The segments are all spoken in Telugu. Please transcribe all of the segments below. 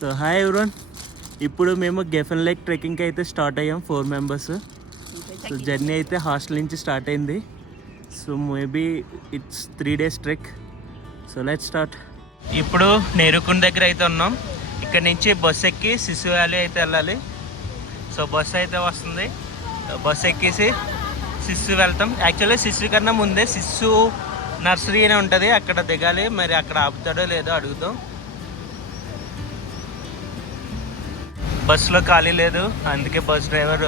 సో హాయ్ ఎవ్రీవన్, ఇప్పుడు మేము గెఫెన్ లేక్ ట్రెక్కింగ్కి అయితే స్టార్ట్ అయ్యాం 4 మెంబర్స్. సో జర్నీ అయితే హాస్టల్ నుంచి స్టార్ట్ అయింది. So maybe it's 3 days trek. So let's start. ఇప్పుడు నేరుకుండ దగ్గర అయితే ఉన్నాం. ఇక్కడ నుంచి బస్సు ఎక్కి సిస్సు వ్యాలీ అయితే వెళ్ళాలి. సో బస్సు అయితే వస్తుంది. బస్సు ఎక్కేసి సిస్సు వెళ్తాం. యాక్చువల్లీ సిస్సు కన్నా ముందే సిస్సు నర్సరీ అనే ఉంటుంది, అక్కడ దిగాలి. మరి అక్కడ ఆపుతాడో లేదో అడుగుతాం. బస్సులో ఖాళీ లేదు, అందుకే బస్ డ్రైవర్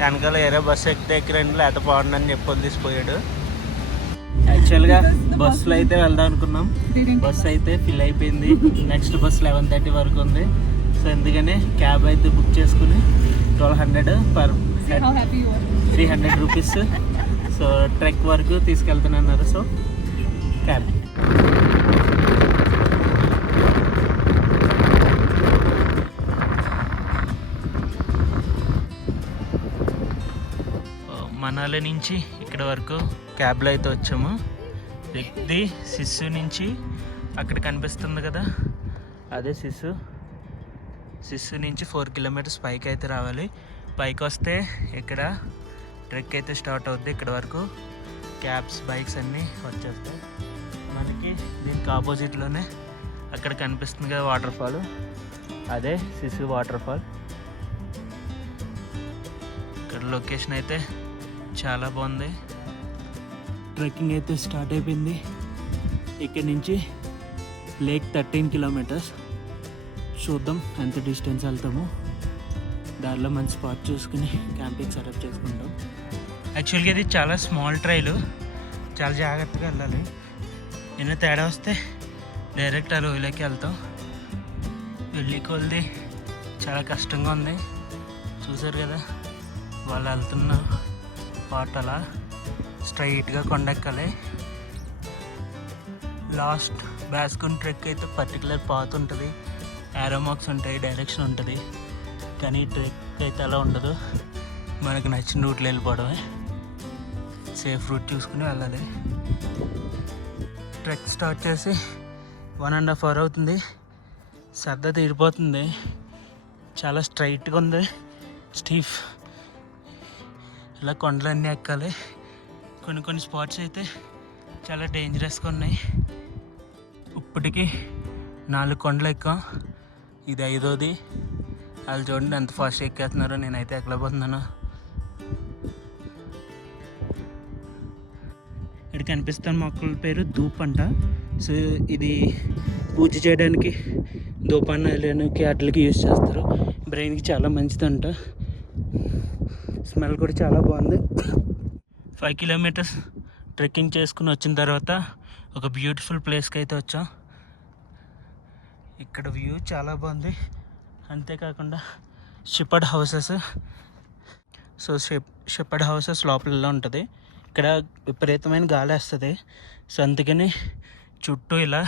వెనకాల వేరే బస్సు ఎక్కితే ఎక్కిరండి లేకపోతే పోండి అని చెప్పి వదిలిసిపోయాడు. యాక్చువల్గా బస్సులో అయితే వెళ్దాం అనుకున్నాం. బస్సు అయితే ఫిల్ అయిపోయింది. నెక్స్ట్ బస్ 11:30 వరకు ఉంది. సో ఎందుకని క్యాబ్ అయితే బుక్ చేసుకుని 1200 per head, 300 rupees. So trek వరకు తీసుకెళ్తున్నారు. సో క్యాబ్ మనాలి నుంచి ఇక్కడ వరకు క్యాబ్లో అయితే వచ్చాము. ఇది సిస్సు నుంచి అక్కడ కనిపిస్తుంది కదా, అదే సిస్సు. సిస్సు నుంచి 4 kilometers పైకి అయితే రావాలి. పైకి వస్తే ఇక్కడ ట్రెక్ అయితే స్టార్ట్ అవుద్ది. ఇక్కడ వరకు క్యాబ్స్, బైక్స్ అన్నీ వచ్చేస్తాయి. మనకి దీనికి ఆపోజిట్లోనే అక్కడ కనిపిస్తుంది కదా వాటర్ ఫాల్, అదే సిస్సు వాటర్ ఫాల్. ఇక్కడ లొకేషన్ అయితే చాలా బాగుంది. ట్రెక్కింగ్ అయితే స్టార్ట్ అయిపోయింది. ఇక్కడ నుంచి లేక్ 13 kilometers. చూద్దాం ఎంత డిస్టెన్స్ వెళ్తాము. దారిలో మంచి స్పాట్ చూసుకుని క్యాంపింగ్ సెటప్ చేసుకుంటాం. యాక్చువల్గా ఇది చాలా స్మాల్ ట్రైల్, చాలా జాగ్రత్తగా వెళ్ళాలి. ఏమైనా తేడా వస్తే డైరెక్ట్ ఆ లోయలోకి వెళ్తాం. వెళ్ళి కొలిది చాలా కష్టంగా ఉంది. చూసారు కదా వాళ్ళు వెళ్తున్న పాట, అలా స్ట్రైట్గా కొండెక్కాలి. లాస్ట్ బ్యాస్కున్ ట్రెక్ అయితే పర్టికులర్ పాత్ ఉంటుంది, యారో మార్క్స్ ఉంటాయి, డైరెక్షన్ ఉంటుంది. కానీ ట్రెక్ అయితే అలా ఉండదు, మనకు నచ్చిన రూట్లో వెళ్ళిపోవడమే. సేఫ్ రూట్ చూసుకుని వెళ్ళాలి. ట్రెక్ స్టార్ట్ చేసి 1.5 hours అవుతుంది. సర్దా తీరిపోతుంది. చాలా స్ట్రైట్గా ఉంది, స్టీఫ్. ఇలా కొండలన్నీ ఎక్కాలి. కొన్ని స్పాట్స్ అయితే చాలా డేంజరస్గా ఉన్నాయి. ఇప్పటికీ 4 కొండలు ఎక్కాం, ఇది 5వది. వాళ్ళు చూడండి ఎంత ఫాస్ట్ ఎక్కేస్తున్నారో, నేనైతే ఎక్కలేకపోతున్నాను. ఇక్కడ కనిపిస్తున్న మొక్కల పేరు ధూప్ అంట. సో ఇది పూజ చేయడానికి, ధూపానికి వాటికి యూజ్ చేస్తారు. బ్రెయిన్కి చాలా మంచిదంట. స్మెల్ కూడా చాలా బాగుంది. 5 kilometers ట్రెక్కింగ్ చేసుకుని వచ్చిన తర్వాత ఒక బ్యూటిఫుల్ ప్లేస్కి అయితే వచ్చాం. ఇక్కడ వ్యూ చాలా బాగుంది. అంతేకాకుండా shepherd houses. So shepherd houses లోపల ఉంటుంది. ఇక్కడ విపరీతమైన గాలి వస్తుంది. సో అందుకని చుట్టూ ఇలా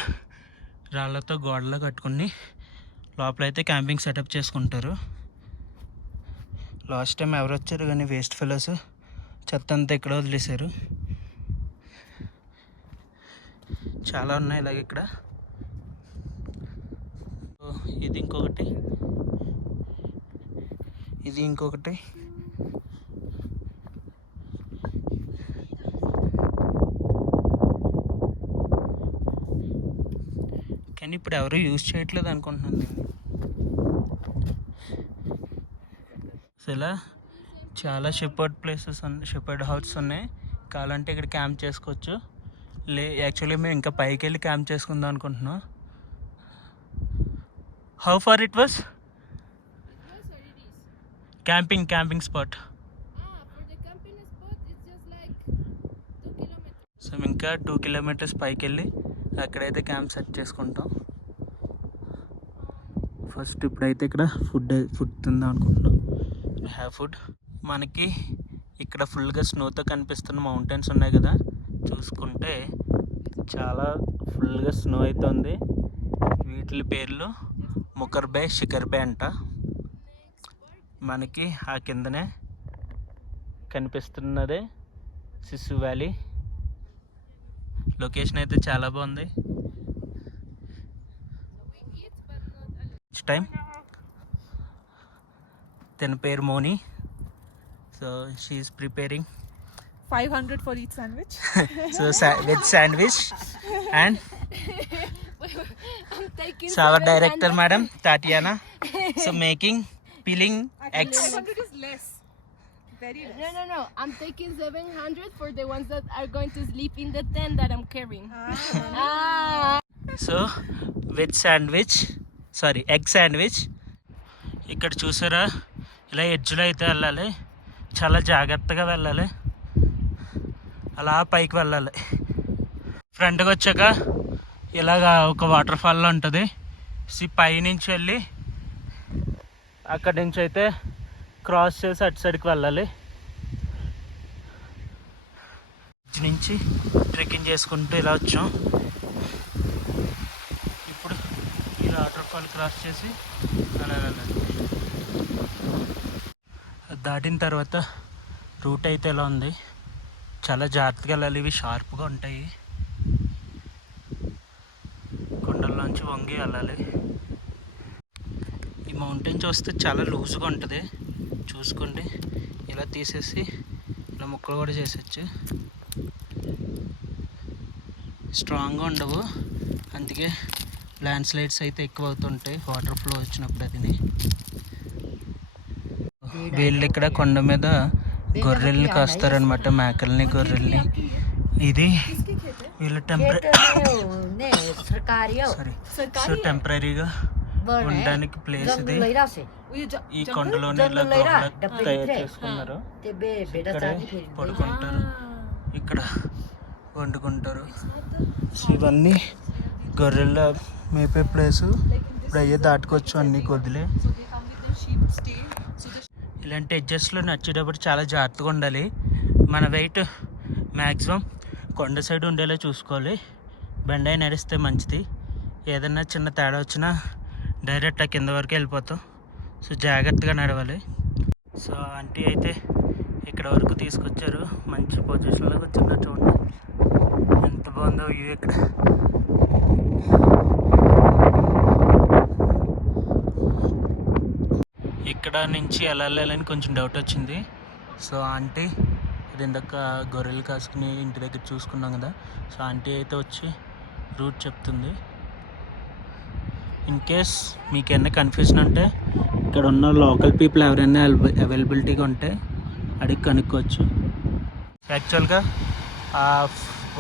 రాళ్ళతో గోడలో కట్టుకుని లోపలైతే క్యాంపింగ్ సెటప్ చేసుకుంటారు. లాస్ట్ టైం ఎవరు వచ్చారు కానీ వేస్ట్ ఫెలోస్ చెత్త అంతా ఇక్కడ వదిలేశారు. చాలా ఉన్నాయి ఇలాగ ఇక్కడ. ఇది ఇంకొకటి, ఇది ఇంకొకటి. కానీ ఇప్పుడు ఎవరు యూజ్ చేయట్లేదు అనుకుంటున్నాను. ఇలా చాలా షెపర్డ్ ప్లేసెస్ ఉన్నాయి, షెపర్డ్ హౌస్ ఉన్నాయి. కావాలంటే ఇక్కడ క్యాంప్ చేసుకోవచ్చు. యాక్చువల్లీ మేము ఇంకా పైకి వెళ్ళి క్యాంప్ చేసుకుందాం అనుకుంటున్నాం. How far it was camping spot? So ఇంకా 2 kilometers పైకి వెళ్ళి అక్కడైతే క్యాంప్ సెట్ చేసుకుంటాం. ఫస్ట్ ఇప్పుడైతే ఇక్కడ ఫుడ్ తిందాం అనుకుంటున్నాం. Have food. మనకి ఇక్కడ ఫుల్గా స్నోతో కనిపిస్తున్న మౌంటైన్స్ ఉన్నాయి కదా, చూసుకుంటే చాలా ఫుల్గా స్నో అయితే ఉంది. వీటి పేర్లు ముకర్ బే, శిఖర్ బే అంట. మనకి ఆ కిందనే కనిపిస్తున్నదే సిస్సు వ్యాలీ. లొకేషన్ అయితే చాలా బాగుంది. టైం తన పేరు Moni. So she's preparing 500 for each sandwich. so with sandwich and so our director madam Tatiana so making peeling eggs. 500 is less. Very less. No. I'm taking 700 for the ones that are going to sleep in the tent that I'm carrying. So veg sandwich egg sandwich. ఇక్కడ చూసారా, ఇలా ఎడ్జ్లో అయితే వెళ్ళాలి, చాలా జాగ్రత్తగా వెళ్ళాలి, అలా పైకి వెళ్ళాలి. ఫ్రంట్కి వచ్చాక ఇలాగా ఒక వాటర్ ఫాల్లో ఉంటుంది. పైనుంచి వెళ్ళి అక్కడి నుంచి అయితే క్రాస్ చేసి అటు సైడ్కి వెళ్ళాలి. ఇటు నుంచి ట్రెక్కింగ్ చేసుకుంటూ ఇలా వచ్చాం. ఇప్పుడు ఈ వాటర్ ఫాల్ క్రాస్ చేసి అలా వెళ్ళాలి. దాటిన తర్వాత రూట్ అయితే ఎలా ఉంది, చాలా జాగ్రత్తగా వెళ్ళాలి. ఇవి షార్ప్గా ఉంటాయి, కొండల్లోంచి వంగి వెళ్ళాలి. ఈ మౌంటైన్ చూస్తే చాలా లూజ్గా ఉంటుంది, చూసుకోండి. ఇలా తీసేసి ఇలా ముక్కలు కూడా చేసేచ్చు, స్ట్రాంగ్గా ఉండవు, అందుకే ల్యాండ్ స్లైడ్స్ అయితే ఎక్కువ అవుతుంటాయి వాటర్ ఫ్లో వచ్చినప్పుడు. అది వీళ్ళు ఇక్కడ కొండ మీద గొర్రెల్ని కాస్తారనమాట, మేకల్ని గొర్రెల్ని. ఇది వీళ్ళు సో టెంపరీగా ఉండడానికి ప్లేస్ ఇది. ఈ కొండలోనే ఇలా గొర్రెలు తయారు చేసుకున్నారు. ఇక్కడే పడుకుంటారు, ఇక్కడ వండుకుంటారు. ఇవన్నీ గొర్రెల మేపే ప్లేసు. ఇప్పుడు అయ్యే దాటుకోవచ్చు అన్ని కొద్దిలే. ఇలాంటి ఎడ్జస్ట్లో నచ్చేటప్పుడు చాలా జాగ్రత్తగా ఉండాలి. మన వెయిట్ మ్యాక్సిమం కొండ సైడ్ ఉండేలా చూసుకోవాలి. బండి అయి నడిస్తే మంచిది. ఏదన్నా చిన్న తేడా వచ్చినా డైరెక్ట్ ఆ కింద వరకు వెళ్ళిపోతాం. సో జాగ్రత్తగా నడవాలి. సో ఆంటీ అయితే ఇక్కడ వరకు తీసుకొచ్చారు, మంచి పొజిషన్లో కూర్చున్నా. చూడండి ఎంత బాగుందో వ్యూ ఇక్కడ. ఇక్కడ నుంచి ఎలా వెళ్ళాలని కొంచెం డౌట్ వచ్చింది. సో ఆంటీ ఇందాక గొర్రెలు కాసుకుని ఇంటి దగ్గర చూసుకున్నాం కదా, సో ఆంటీ అయితే వచ్చి రూట్ చెప్తుంది. ఇన్ కేస్ మీకు ఏమైనా కన్ఫ్యూజన్ ఉంటే ఇక్కడ ఉన్న లోకల్ పీపుల్ ఎవరైనా అవైలబిలిటీగా ఉంటే అడిగి కనుక్కోవచ్చు. యాక్చువల్గా ఆ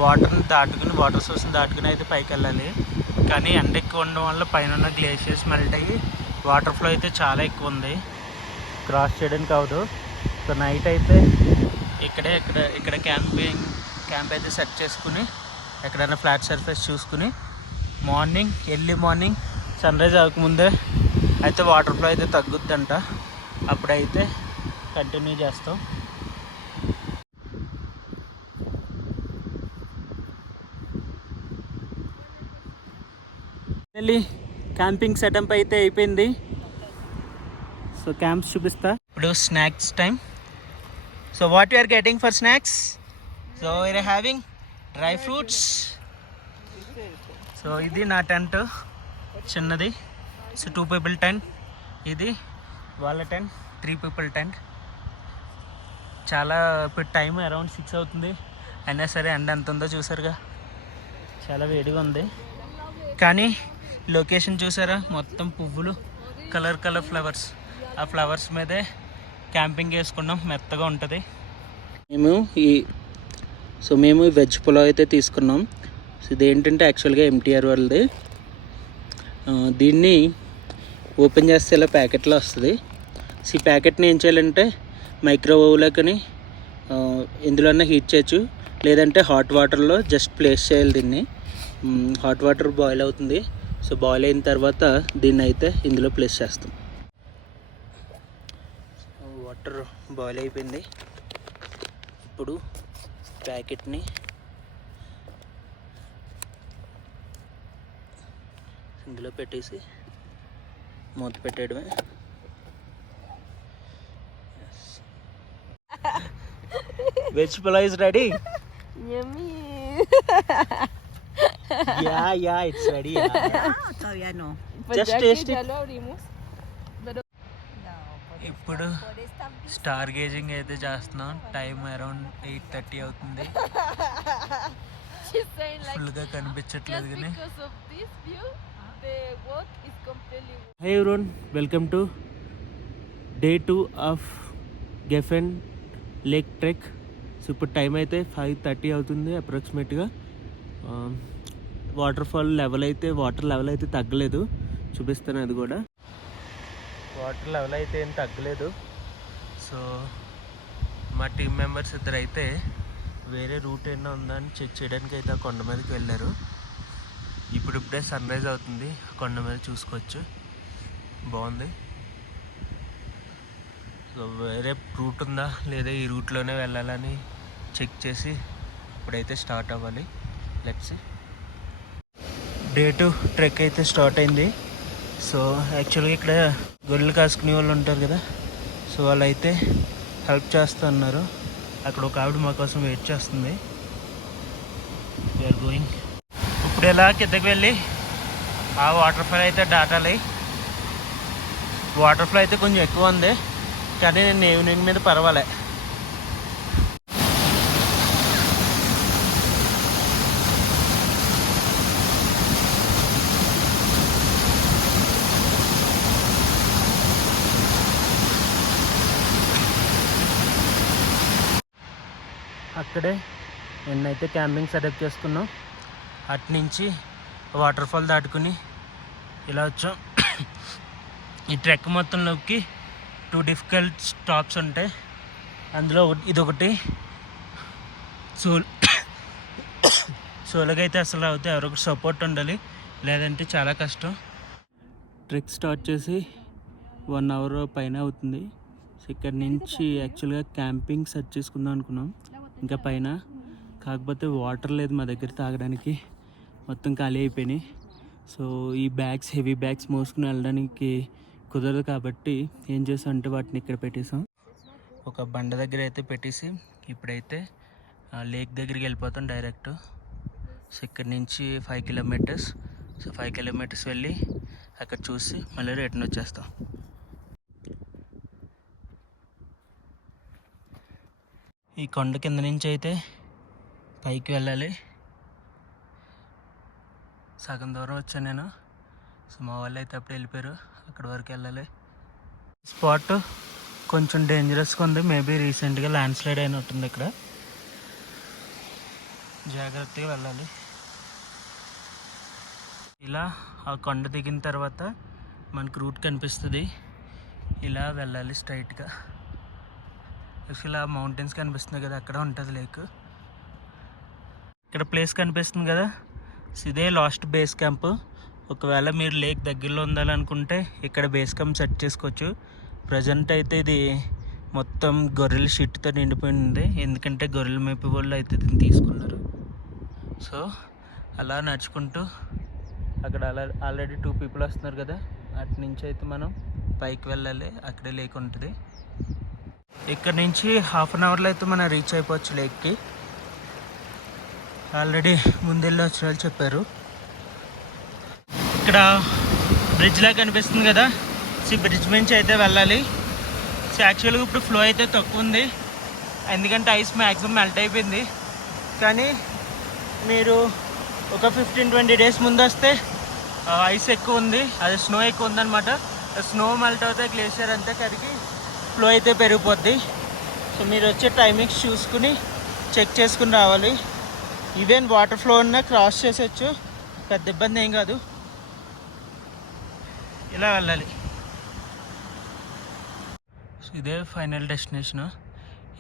వాటర్ని దాటుకుని, వాటర్ సోర్స్ని దాటుకుని అయితే పైకి వెళ్ళాలి. కానీ ఎండ ఎక్కువ ఉండడం వల్ల పైన ఉన్న గ్లేషియర్స్ మెల్ట్ అయ్యి వాటర్ ఫ్లో అయితే చాలా ఎక్కువ ఉంది, క్రాస్ చేయడానికి అవ్వదు. సో నైట్ అయితే ఇక్కడ క్యాంప్ అయితే సెట్ చేసుకుని ఎక్కడైనా ఫ్లాట్ సర్ఫేస్ చూసుకుని ఎర్లీ మార్నింగ్ సన్ రైజ్ అవ్వకముందే అయితే వాటర్ ఫ్లో అయితే తగ్గుద్దంట. అప్పుడైతే కంటిన్యూ చేస్తాం. క్యాంపింగ్ సెటప్ అయితే అయిపోయింది. సో క్యాంప్స్ చూపిస్తా. ఇప్పుడు snacks time. So what you are getting for snacks? So we're having dry fruits. So ఇది నా టెంట్ చిన్నది. So 2 people tent. ఇది వాళ్ళ టెంట్ 3 people టెంట్. చాలా ఇప్పుడు టైం అరౌండ్ 6 అవుతుంది, అయినా సరే ఎండ ఎంత ఉందో చూసారుగా, చాలా వేడిగా ఉంది. కానీ లొకేషన్ చూసారా, మొత్తం పువ్వులు, కలర్ ఫ్లవర్స్. ఆ ఫ్లవర్స్ మీదే క్యాంపింగ్ చేసుకున్నాం, మెత్తగా ఉంటుంది. మేము వెజ్ పులావ్ అయితే తీసుకున్నాం. సో ఇదేంటంటే యాక్చువల్గా MTR వాళ్ళది. దీన్ని ఓపెన్ చేస్తే ఇలా ప్యాకెట్లో వస్తుంది. సో ఈ ప్యాకెట్ని ఏం చేయాలంటే మైక్రోవేవ్లోకి ఇందులోనే హీట్ చేయొచ్చు, లేదంటే హాట్ వాటర్లో జస్ట్ ప్లేస్ చేయాలి. దీన్ని హాట్ వాటర్ బాయిల్ అవుతుంది. సో బాయిల్ అయిన తర్వాత దీన్ని అయితే ఇందులో ప్లేస్ చేస్తాం. వాటర్ బాయిల్ అయిపోయింది. ఇప్పుడు ప్యాకెట్ని ఇందులో పెట్టేసి మూత పెట్టేయడమే. Veg pulao is ready. Yummy. Yeah, it's ready. Todavía no. Pues Just ya taste que ya it. lo abrimos. Pero... No, ఇప్పుడు స్టార్ గేజింగ్ అయితే చేస్తున్నాం. టైం అరౌండ్ 8:30 అవుతుంది. She's saying like ఫుల్గా కనిపించట్లేదు just కానీ. because of this view, the walk is completely. Hi everyone, welcome to day 2 of Geffen lake trek. So ఇప్పుడు టైం అయితే 5:30 అవుతుంది అప్రాక్సిమేట్గా. వాటర్ లెవెల్ అయితే తగ్గలేదు, చూపిస్తాను అది కూడా. వాటర్ లెవెల్ అయితే ఏం తగ్గలేదు. సో మా టీం మెంబర్స్ ఇద్దరు అయితే వేరే రూట్ ఏమైనా ఉందా అని చెక్ చేయడానికి అయితే ఆ కొండ మీదకి వెళ్ళారు. ఇప్పుడిప్పుడే సన్ రైజ్ అవుతుంది, కొండ మీద చూసుకోవచ్చు, బాగుంది. సో వేరే రూట్ ఉందా లేదా ఈ రూట్లోనే వెళ్ళాలని చెక్ చేసి ఇప్పుడైతే స్టార్ట్ అవ్వాలి. లెట్స్ డే 2 ట్రెక్ అయితే స్టార్ట్ అయింది. సో యాక్చువల్గా ఇక్కడ గొర్రెలు కాసుకునే వాళ్ళు ఉంటారు కదా, సో వాళ్ళు అయితే హెల్ప్ చేస్తున్నారు. అక్కడ ఒక ఆవిడ మా కోసం వెయిట్ చేస్తుంది. We're going. ఇప్పుడు ఎలా కిందకి వెళ్ళి ఆ వాటర్ ఫాల్ అయితే దాటాలి. వాటర్ ఫ్లో అయితే కొంచెం ఎక్కువ ఉంది, కానీ నేను ఈవినింగ్ మీద పర్వాలే. అక్కడే నిన్నైతే క్యాంపింగ్ సెటప్ చేసుకున్నాం. అటు నుంచి వాటర్ ఫాల్ దాటుకుని ఇలా వచ్చాం. ఈ ట్రెక్ మొత్తంలోకి 2 డిఫికల్ట్ స్టాప్స్ ఉంటాయి. అందులో ఇదొకటి. సోలోగా అయితే అసలు అవుతాయి, ఎవరొకటి సపోర్ట్ ఉండాలి, లేదంటే చాలా కష్టం. ట్రెక్ స్టార్ట్ చేసి 1 అవర్ పైన అవుతుంది. సో ఇక్కడ నుంచి యాక్చువల్గా క్యాంపింగ్ సెట్ చేసుకుందాం అనుకున్నాం ఇంకా పైన. కాకపోతే వాటర్ లేదు మా దగ్గర తాగడానికి, మొత్తం ఖాళీ అయిపోయినాయి. సో ఈ హెవీ బ్యాగ్స్ మోసుకుని వెళ్ళడానికి కుదరదు కాబట్టి ఏం చేసాం అంటే వాటిని ఇక్కడ పెట్టేసాం. ఒక బండ దగ్గర అయితే పెట్టేసి ఇప్పుడైతే లేక్ దగ్గరికి వెళ్ళిపోతాం డైరెక్ట్. సో ఇక్కడ నుంచి 5 కిలోమీటర్స్. సో 5 కిలోమీటర్స్ వెళ్ళి అక్కడ చూసి మళ్ళీ రిటర్న్ వచ్చేస్తాం. ఈ కొండ కింద నుంచి అయితే పైకి వెళ్ళాలి. సగం దూరం వచ్చాను నేను. సో మా వాళ్ళు అయితే అప్పుడు వెళ్ళిపోయారు, అక్కడ వరకు వెళ్ళాలి. స్పాట్ కొంచెం డేంజరస్గా ఉంది, మేబీ రీసెంట్గా ల్యాండ్ స్లైడ్ అయినట్టుంది ఇక్కడ. జాగ్రత్తగా వెళ్ళాలి. ఇలా ఆ కొండ దిగిన తర్వాత మనకు రూట్ కనిపిస్తుంది, ఇలా వెళ్ళాలి స్ట్రైట్గా. ఇలా మౌంటైన్స్ కనిపిస్తుంది కదా, అక్కడ ఉంటుంది లేక్. ఇక్కడ ప్లేస్ కనిపిస్తుంది కదా, ఇదే లాస్ట్ బేస్ క్యాంప్. ఒకవేళ మీరు లేక్ దగ్గరలో ఉండాలనుకుంటే ఇక్కడ బేస్ క్యాంప్ సెట్ చేసుకోవచ్చు. ప్రజెంట్ అయితే ఇది మొత్తం గొర్రెల షిట్తో నిండిపోయింది, ఎందుకంటే గొర్రెల మేపే వాళ్ళు అయితే దీన్ని తీసుకున్నారు. సో అలా నడుచుకుంటూ అక్కడ ఆల్రెడీ 2 పీపుల్ వస్తున్నారు కదా, అటు నుంచి అయితే మనం పైకి వెళ్ళాలి, అక్కడే లేక్ ఉంటుంది. ఇక్కడ నుంచి 1/2 అవర్లో అయితే మనం రీచ్ అయిపోవచ్చు లేక్కి. ఆల్రెడీ ముందెళ్ళి వచ్చిన వాళ్ళు చెప్పారు. ఇక్కడ బ్రిడ్జ్లా కనిపిస్తుంది కదా, సో బ్రిడ్జ్ నుంచి అయితే వెళ్ళాలి. సో యాక్చువల్గా ఇప్పుడు ఫ్లో అయితే తక్కువ ఉంది, ఎందుకంటే ఐస్ మ్యాక్సిమం మెల్ట్ అయిపోయింది. కానీ మీరు ఒక 15-20 డేస్ ముందు వస్తే ఐస్ ఎక్కువ ఉంది, అది స్నో ఎక్కువ ఉందన్నమాట. స్నో మెల్ట్ అవుతే గ్లేషియర్ అంతా కరిగి ఫ్లో అయితే పెరిగిపోద్ది. సో మీరు వచ్చే టైమింగ్స్ చూసుకుని చెక్ చేసుకుని రావాలి. ఈవెన్ వాటర్ ఫ్లో ఉన్నా క్రాస్ చేసేయచ్చు, పెద్ద ఇబ్బంది ఏం కాదు. ఇలా వెళ్ళాలి. సో ఇదే ఫైనల్ డెస్టినేషను.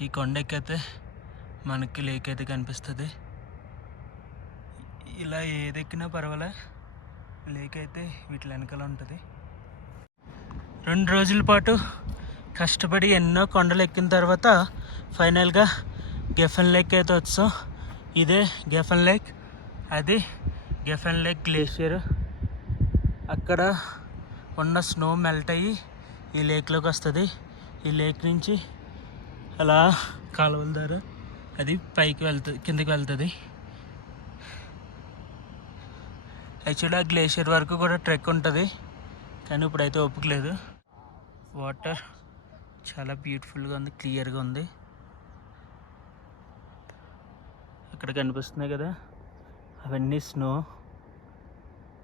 ఈ కొండ ఎక్కితే మనకి లేక్ అయితే కనిపిస్తుంది. ఇలా ఏది ఎక్కినా పర్వాలే, లేక్ అయితే వీటి వెనకాల ఉంటుంది. 2 రోజుల పాటు కష్టపడి ఎన్నో కొండలు ఎక్కిన తర్వాత ఫైనల్గా గెఫెన్ లేక్ అయితే వచ్చాం. ఇదే గెఫెన్ లేక్, అది గెఫెన్ లేక్ గ్లేషియర్. అక్కడ ఉన్న స్నో మెల్ట్ అయ్యి ఈ లేక్లోకి వస్తుంది. ఈ లేక్ నుంచి అలా కాలువల ద్వారా అది పైకి వెళ్తుంది, కిందకి వెళ్తుంది. యాక్చువల్గా గ్లేషియర్ వరకు కూడా ట్రెక్ ఉంటుంది, కానీ ఇప్పుడైతే ఓపిక లేదు. వాటర్ చాలా బ్యూటిఫుల్గా ఉంది, క్లియర్గా ఉంది. అక్కడ కనిపిస్తున్నాయి కదా అవన్నీ స్నో.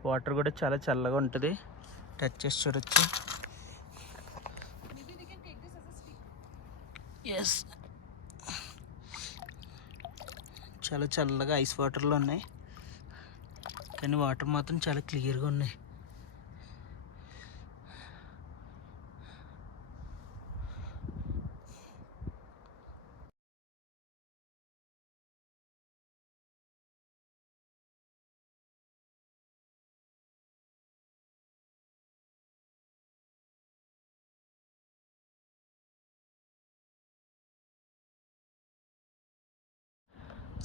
వాటర్ కూడా చాలా చల్లగా ఉంటుంది, టచ్ చేసి చూడొచ్చు. ఎస్, చాలా చల్లగా ఐస్ వాటర్లో ఉన్నాయి, కానీ వాటర్ మాత్రం చాలా క్లియర్గా ఉన్నాయి.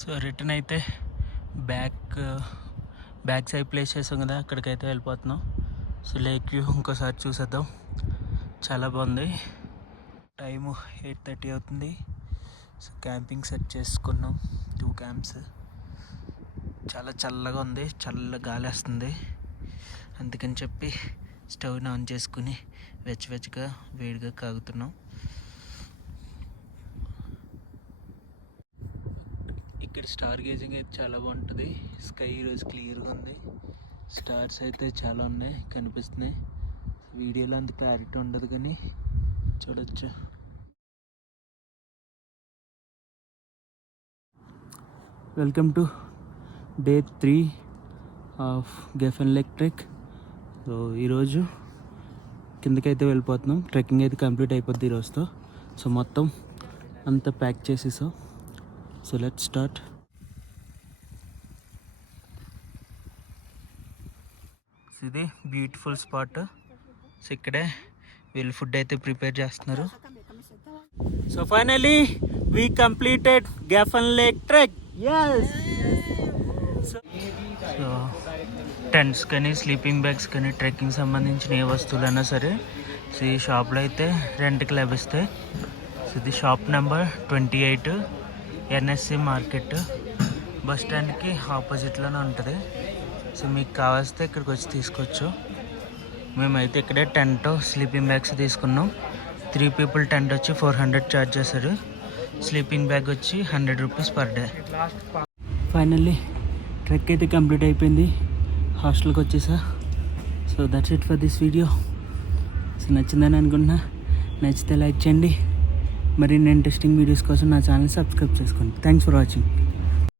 సో రిటర్న్ అయితే బ్యాక్ సైడ్ ప్లేస్ చేసాం కదా, అక్కడికైతే వెళ్ళిపోతున్నాం. సో లేక్ వ్యూ ఇంకోసారి చూసేద్దాం. చాలా బాగుంది. టైము 8:30 అవుతుంది. సో క్యాంపింగ్ సెట్ చేసుకున్నాం, 2 క్యాంప్స్. చాలా చల్లగా ఉంది, చల్ల గాలి వస్తుంది. అందుకని చెప్పి స్టవ్ని ఆన్ చేసుకుని వెచ్చగా వేడిగా కాగుతున్నాం. ఇక్కడ స్టార్ గేజింగ్ అయితే చాలా బాగుంటుంది. స్కై ఈరోజు క్లియర్గా ఉంది, స్టార్స్ అయితే చాలా ఉన్నాయి, కనిపిస్తున్నాయి. వీడియోలో అంత క్లారిటీ ఉండదు కానీ చూడొచ్చు. Welcome to day 3 of Geffen lake trek. So ఈరోజు కిందకైతే వెళ్ళిపోతున్నాం. ట్రెక్కింగ్ అయితే కంప్లీట్ అయిపోద్ది ఈరోజుతో. సో మొత్తం అంతా ప్యాక్ చేసేసాం. So let's start. ఇది బ్యూటిఫుల్ స్పాట్. సో ఇక్కడే వీళ్ళు ఫుడ్ అయితే ప్రిపేర్ చేస్తున్నారు. So finally we completed Geffen lake trek. So tents కానీ స్లీపింగ్ బ్యాగ్స్ కానీ ట్రెక్కింగ్ సంబంధించిన ఏ వస్తువులైనా సరే సో ఈ షాప్లో అయితే రెంట్కి లభిస్తాయి. సో ఇది shop number 28 NSC market, bus స్టాండ్కి ఆపోజిట్లోనే ఉంటుంది. సో మీకు కావాల్సితే ఇక్కడికి వచ్చి తీసుకోవచ్చు. మేమైతే ఇక్కడే టెంట్ స్లీపింగ్ బ్యాగ్స్ తీసుకున్నాం. 3 people టెంట్ వచ్చి 400 ఛార్జ్ చేశారు. స్లీపింగ్ బ్యాగ్ వచ్చి 100 rupees per day. Finally trek అయితే కంప్లీట్ అయిపోయింది. హాస్టల్కి వచ్చేసా. So that's it for this video. So నచ్చిందని అనుకుంటున్నా. నచ్చితే లైక్ చేయండి. మరిన్ని ఇంట్రెస్టింగ్ వీడియోస్ కోసం నా ఛానల్ సబ్స్క్రైబ్ చేసుకోండి. Thanks for watching.